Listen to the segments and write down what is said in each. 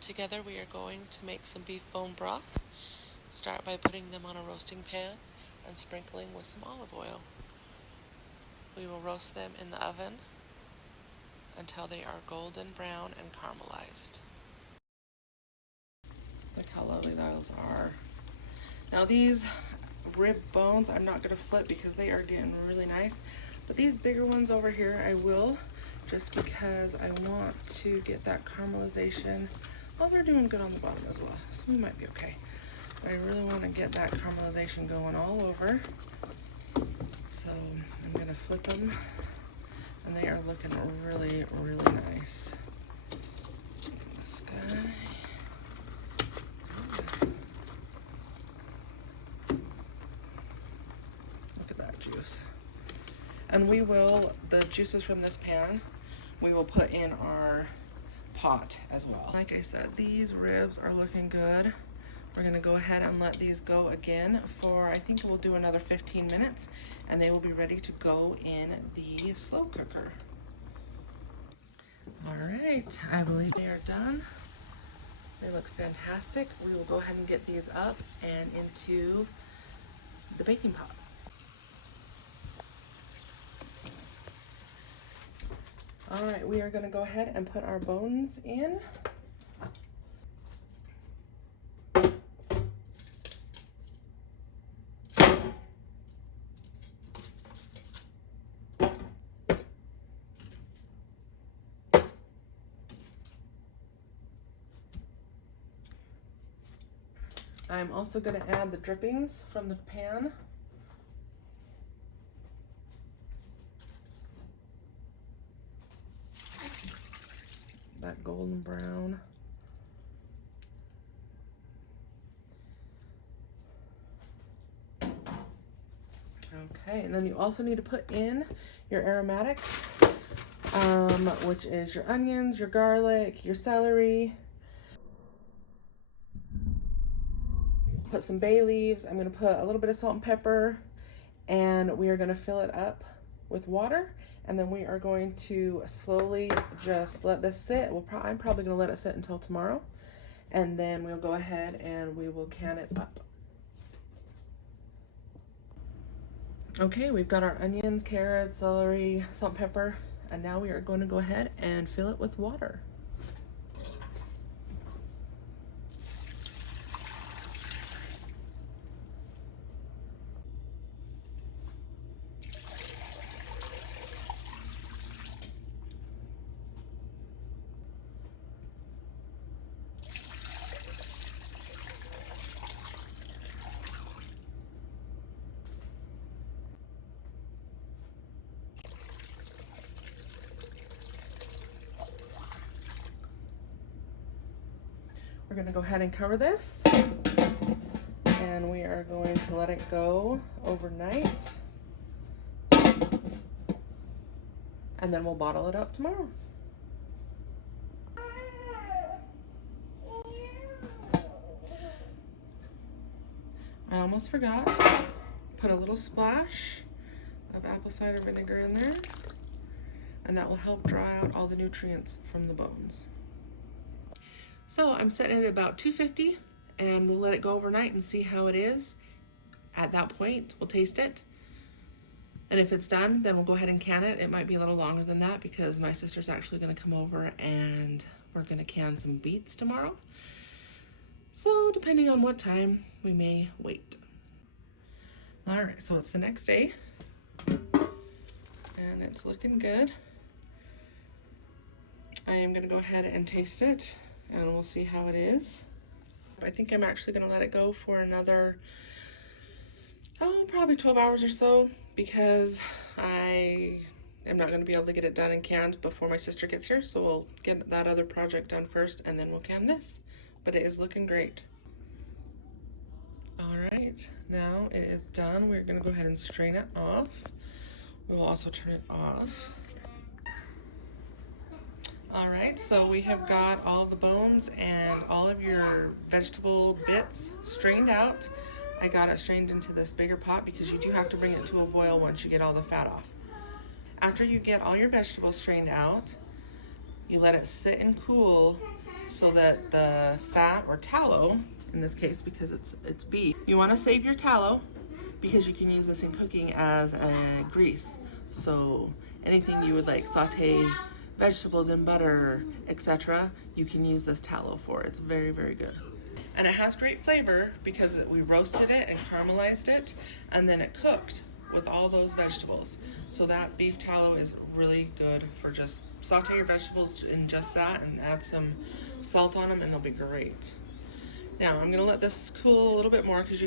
Together we are going to make some beef bone broth. Start by putting them on a roasting pan and sprinkling with some olive oil. We will roast them in the oven until they are golden brown and caramelized. Look how lovely those are. Now these rib bones I'm not going to flip because they are getting really nice, but these bigger ones over here I will, just because I want to get that caramelization. Oh, they're doing good on the bottom as well, so we might be okay. But I really want to get that caramelization going all over. So I'm going to flip them, and they are looking really, really nice. This guy. Look at that juice. And we will, the juices from this pan, we will put in our pot as well. Like I said, these ribs are looking good. We're gonna go ahead and let these go again for, I think we'll do another 15 minutes, and they will be ready to go in the slow cooker. All right, I believe they are done. They look fantastic. We will go ahead and get these up and into the baking pot. All right, we are gonna go ahead and put our bones in. I'm also gonna add the drippings from the pan. That golden brown. Okay, and then you also need to put in your aromatics, which is your onions, your garlic, your celery. Put some bay leaves. I'm gonna put a little bit of salt and pepper, and we are gonna fill it up with water. And then we are going to slowly just let this sit. I'm probably gonna let it sit until tomorrow. And then we'll go ahead and we will can it up. Okay, we've got our onions, carrots, celery, salt, pepper, and now we are going to go ahead and fill it with water. We're gonna go ahead and cover this, and we are going to let it go overnight, and then we'll bottle it up tomorrow. I almost forgot, put a little splash of apple cider vinegar in there, and that will help dry out all the nutrients from the bones. So I'm setting it at about 250, and we'll let it go overnight and see how it is. At that point, we'll taste it. And if it's done, then we'll go ahead and can it. It might be a little longer than that because my sister's actually gonna come over and we're gonna can some beets tomorrow. So depending on what time, we may wait. All right, so it's the next day and it's looking good. I am gonna go ahead and taste it, and we'll see how it is. I think I'm actually gonna let it go for another, probably 12 hours or so, because I am not gonna be able to get it done and canned before my sister gets here. So we'll get that other project done first, and then we'll can this. But it is looking great. All right, now it is done. We're gonna go ahead and strain it off. We will also turn it off. All right, so we have got all of the bones and all of your vegetable bits strained out. I got it strained into this bigger pot because you do have to bring it to a boil once you get all the fat off. After you get all your vegetables strained out, you let it sit and cool so that the fat or tallow, in this case because it's beef, you want to save your tallow because you can use this in cooking as a grease. So anything you would like saute vegetables in butter, etc., you can use this tallow for. It's very, very good. And it has great flavor because we roasted it and caramelized it and then it cooked with all those vegetables. So that beef tallow is really good for just saute your vegetables in just that and add some salt on them and they'll be great. Now I'm gonna let this cool a little bit more because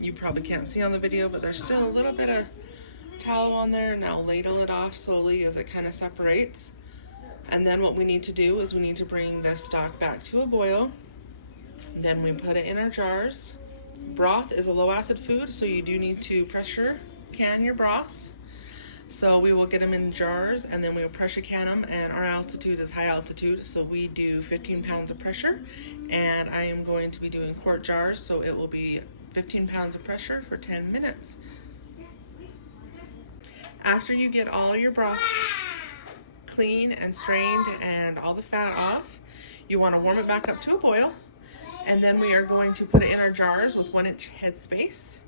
you probably can't see on the video, but there's still a little bit of tallow on there, and I'll ladle it off slowly as it kind of separates. And then what we need to do is we need to bring this stock back to a boil. Then we put it in our jars. Broth is a low acid food, so you do need to pressure can your broths. So we will get them in jars and then we will pressure can them, and our altitude is high altitude, so we do 15 pounds of pressure, and I am going to be doing quart jars, so it will be 15 pounds of pressure for 10 minutes. After you get all your broth clean and strained and all the fat off, you want to warm it back up to a boil, and then we are going to put it in our jars with 1-inch head space,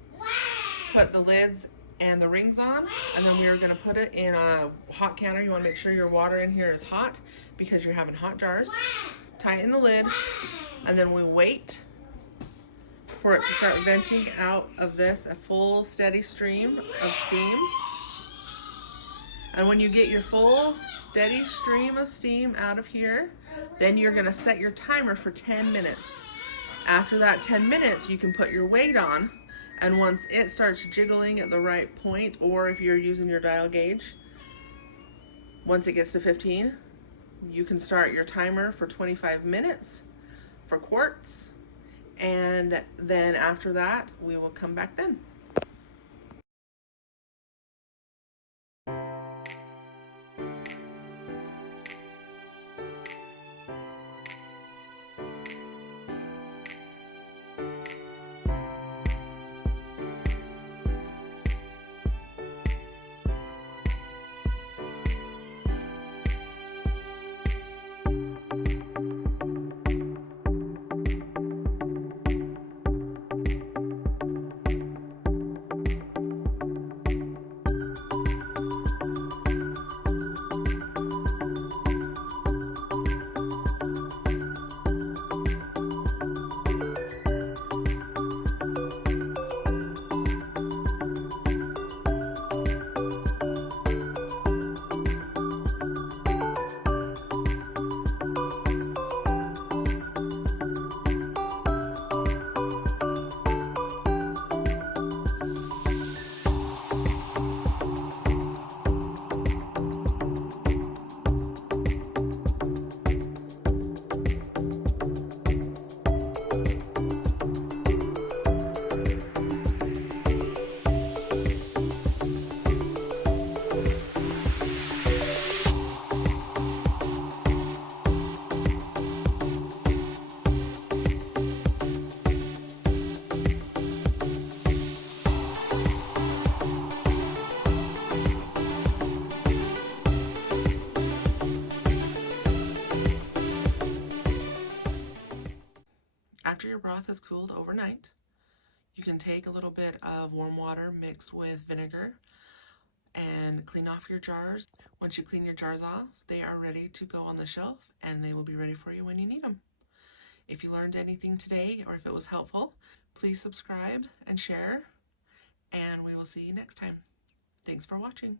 put the lids and the rings on, and then we are going to put it in a hot canner. You want to make sure your water in here is hot because you're having hot jars. Tighten the lid, and then we wait for it to start venting out of this a full steady stream of steam. And when you get your full steady stream of steam out of here, then you're going to set your timer for 10 minutes. After that 10 minutes, you can put your weight on, and once it starts jiggling at the right point, or if you're using your dial gauge, once it gets to 15, you can start your timer for 25 minutes for quarts, and then after that, we will come back then. After your broth has cooled overnight, you can take a little bit of warm water mixed with vinegar and clean off your jars. Once you clean your jars off, they are ready to go on the shelf and they will be ready for you when you need them. If you learned anything today or if it was helpful, please subscribe and share, and we will see you next time. Thanks for watching.